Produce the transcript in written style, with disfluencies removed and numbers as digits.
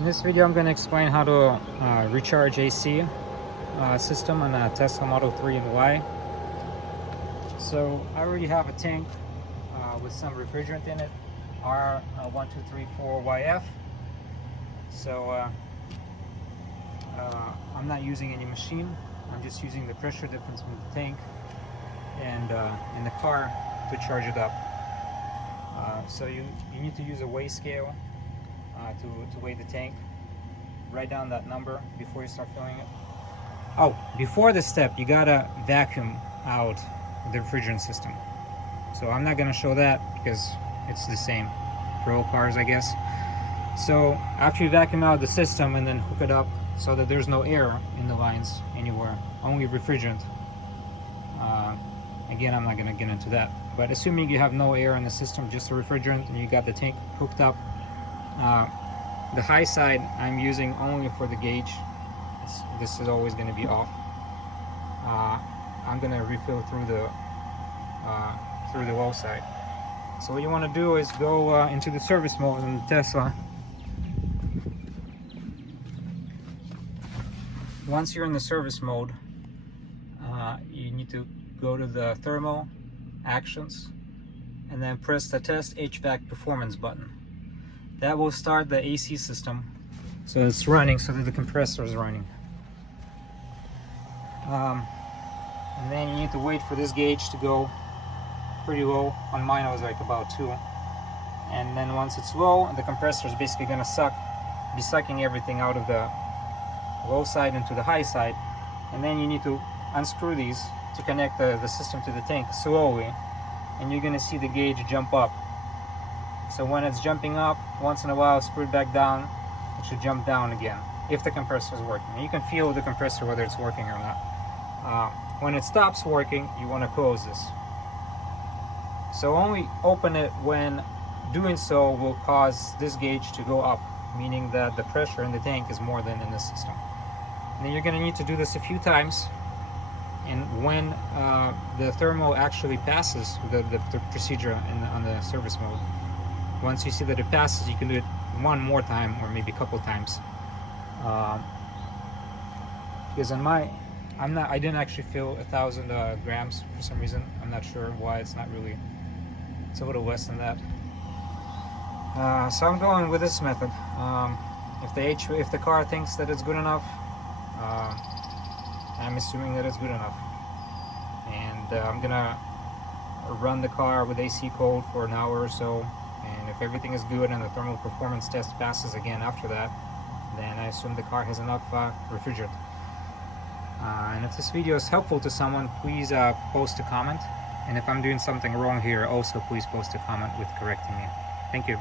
In this video, I'm going to explain how to recharge AC system on a Tesla Model 3 and Y. So I already have a tank with some refrigerant in it, R1234YF. So I'm not using any machine. I'm just using the pressure difference from the tank and in the car to charge it up. So you need to use a weigh scale to weigh the tank. Write down that number before you start filling it. Oh, before this step, you gotta vacuum out the refrigerant system. So I'm not gonna show that because it's the same for all cars, I guess. So after you vacuum out the system and then hook it up so that there's no air in the lines anywhere, only refrigerant. Again, I'm not gonna get into that. But assuming you have no air in the system, just a refrigerant, and you got the tank hooked up, the high side I'm using only for the gauge. This is always going to be off. I'm going to refill through the low side. So what you want to do is go into the service mode on the Tesla. Once you're in the service mode, you need to go to the thermal actions and then press the test HVAC performance button. That will start the AC system, so it's running, so that the compressor is running. And then you need to wait for this gauge to go pretty low. On mine it was like about 2. And then once it's low, the compressor is basically going to be sucking everything out of the low side into the high side. And then you need to unscrew these to connect the system to the tank slowly, and you're going to see the gauge jump up. So when it's jumping up, once in a while screw it back down, it should jump down again if the compressor is working. And you can feel the compressor whether it's working or not. When it stops working, you want to close this. So only open it when doing so will cause this gauge to go up, meaning that the pressure in the tank is more than in the system. And then you're going to need to do this a few times. And when the thermal actually passes the procedure on the service mode, once you see that it passes, you can do it one more time or maybe a couple times. Because on my, I didn't actually fill 1,000 grams for some reason. I'm not sure why. It's not really. It's a little less than that. So I'm going with this method. If the car thinks that it's good enough, I'm assuming that it's good enough. And I'm gonna run the car with AC cold for an hour or so. And if everything is good and the thermal performance test passes again after that, then I assume the car has enough refrigerant. And if this video is helpful to someone, please post a comment. And if I'm doing something wrong here, also please post a comment with correcting me. Thank you.